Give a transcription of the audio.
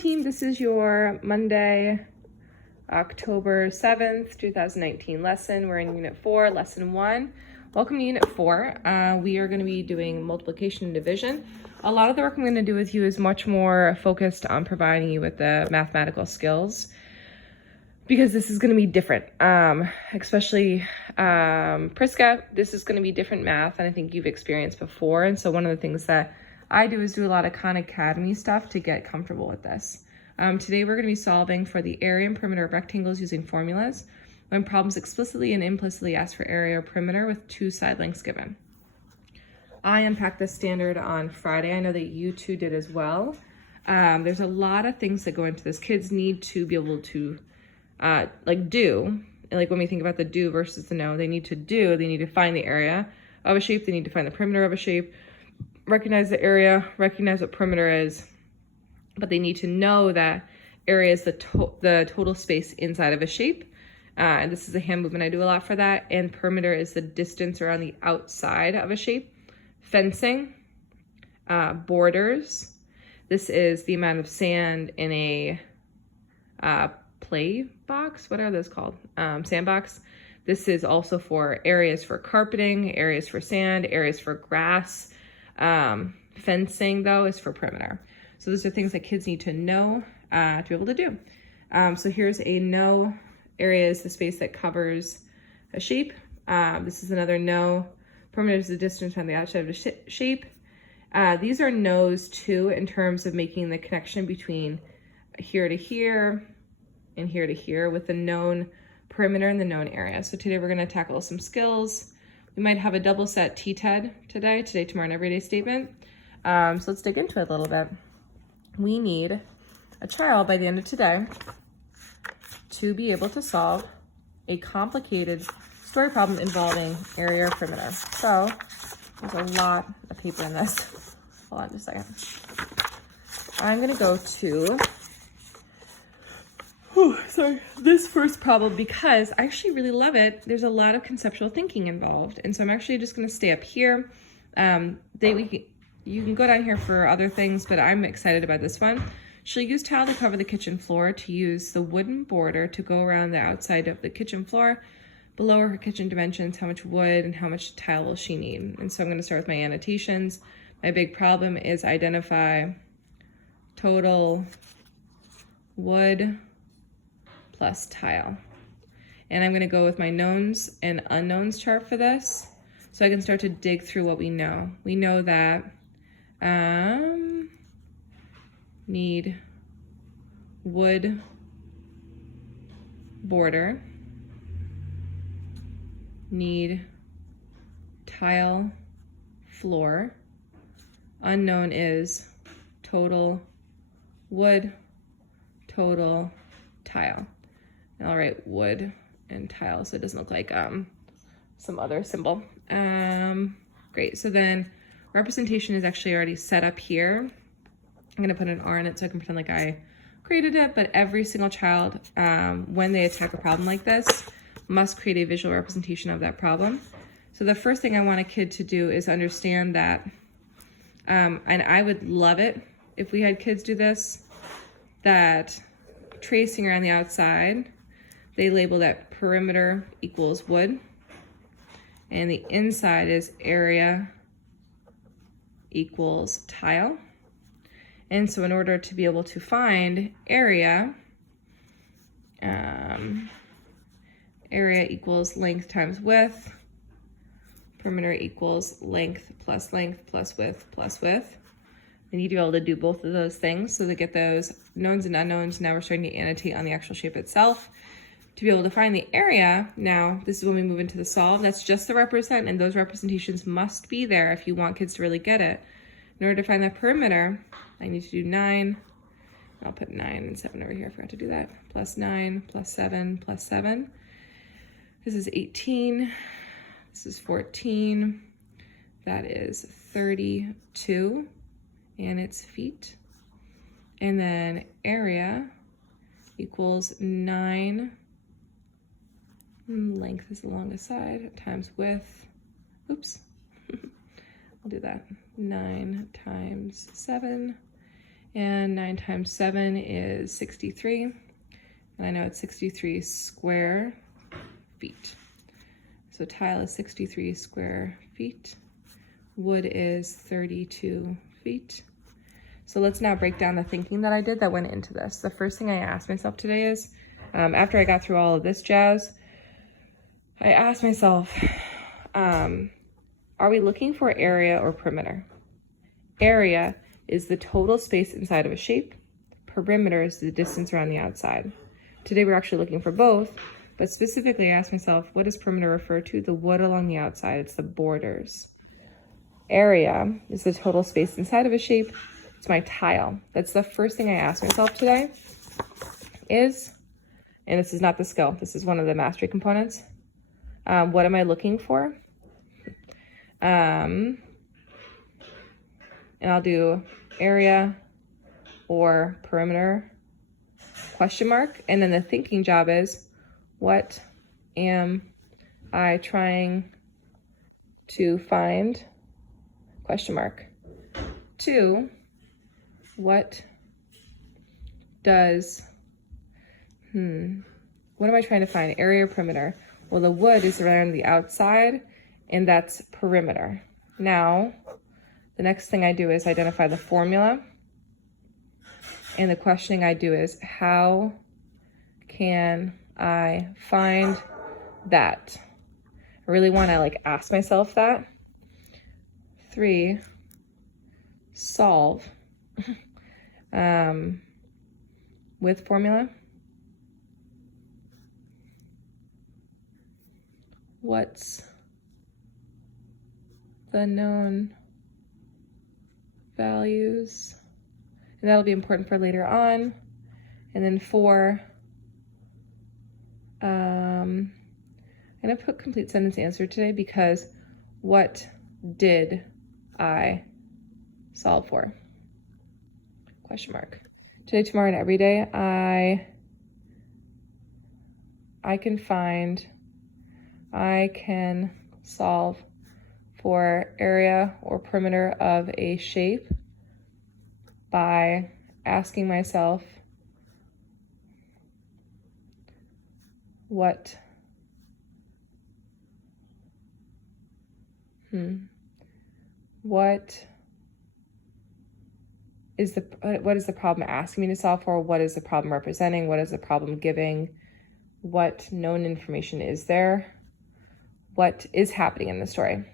Team, this is your Monday, October 7th, 2019 lesson. We're in Unit 4, Lesson 1. Welcome to Unit 4. We are going to be doing multiplication and division. A lot of the work I'm going to do with you is much more focused on providing you with the mathematical skills, because this is going to be different, especially Priska. This is going to be different math than I think you've experienced before. And so one of the things that I do is do a lot of Khan Academy stuff to get comfortable with this. Today we're going to be solving for the area and perimeter of rectangles using formulas when problems explicitly and implicitly ask for area or perimeter with two side lengths given. I unpacked this standard on Friday. I know that you two did as well. There's a lot of things that go into this. Kids need to be able to do, like when we think about the do versus the know, they need to find the area of a shape, they need to find the perimeter of a shape, recognize the area, recognize what perimeter is, but they need to know that area is the total space inside of a shape. And this is a hand movement I do a lot for that. And perimeter is the distance around the outside of a shape. Fencing, borders. This is the amount of sand in a play box. What are those called? Sandbox. This is also for areas for carpeting, areas for sand, areas for grass. Fencing though is for perimeter. So those are things that kids need to know to be able to do. So here's a know. Area is the space that covers a shape. This is another know. Perimeter is the distance on the outside of the shape. These are knows too in terms of making the connection between here to here and here to here with the known perimeter and the known area. So today we're going to tackle some skills. We might have a double set TTED today, tomorrow, and everyday statement. So let's dig into it a little bit. We need a child by the end of today to be able to solve a complicated story problem involving area or perimeter. So there's a lot of paper in this. Hold on just a second. I'm going to go to this first problem because I actually really love it. There's a lot of conceptual thinking involved. And so I'm actually just going to stay up here. You can go down here for other things, but I'm excited about this one. She'll use tile to cover the kitchen floor, to use the wooden border to go around the outside of the kitchen floor. Below her kitchen dimensions, how much wood and how much tile will she need? And so I'm going to start with my annotations. My big problem is identify total wood plus tile. And I'm going to go with my knowns and unknowns chart for this, so I can start to dig through what we know. We know that need wood border, need tile floor. Unknown is total wood, total tile. And I'll write wood and tile so it doesn't look like some other symbol. Great, so then representation is actually already set up here. I'm gonna put an R in it so I can pretend like I created it, but every single child, when they attack a problem like this, must create a visual representation of that problem. So the first thing I want a kid to do is understand that, and I would love it if we had kids do this, that tracing around the outside, they label that perimeter equals wood, and the inside is area equals tile. And so in order to be able to find area, area equals length times width, perimeter equals length plus width plus width. We need to be able to do both of those things so to get those knowns and unknowns. Now we're starting to annotate on the actual shape itself. To be able to find the area, now this is when we move into the solve. That's just the represent, and those representations must be there if you want kids to really get it. In order to find the perimeter, I need to do 9. I'll put 9 and 7 over here. I forgot to do that. Plus 9, plus 7, plus 7. This is 18. This is 14. That is 32. And it's feet. And then area equals 9. Length is along the side times width. Oops. I'll do that. 9 times 7 And 9 times 7 is 63. And I know it's 63 square feet. So tile is 63 square feet. Wood is 32 feet. So let's now break down the thinking that I did that went into this. The first thing I asked myself today is, after I got through all of this jazz, I asked myself, are we looking for area or perimeter? Area is the total space inside of a shape. Perimeter is the distance around the outside. Today we're actually looking for both, but specifically I asked myself, what does perimeter refer to? The wood along the outside, it's the borders. Area is the total space inside of a shape. It's my tile. That's the first thing I asked myself today is, and this is not the skill, this is one of the mastery components. What am I looking for? And I'll do area or perimeter, question mark. And then the thinking job is, what am I trying to find? Question mark. 2, what does, what am I trying to find? Area or perimeter? Well, the wood is around the outside, and that's perimeter. Now, the next thing I do is identify the formula. And the questioning I do is, how can I find that? I really want to ask myself that. 3, solve with formula. What's the known values? And that'll be important for later on. And then 4, I'm gonna put complete sentence answer today because what did I solve for? Question mark. Today, tomorrow, and every day, I can solve for area or perimeter of a shape by asking myself what is the problem asking me to solve for? What is the problem representing? What is the problem giving? What known information is there? What is happening in the story?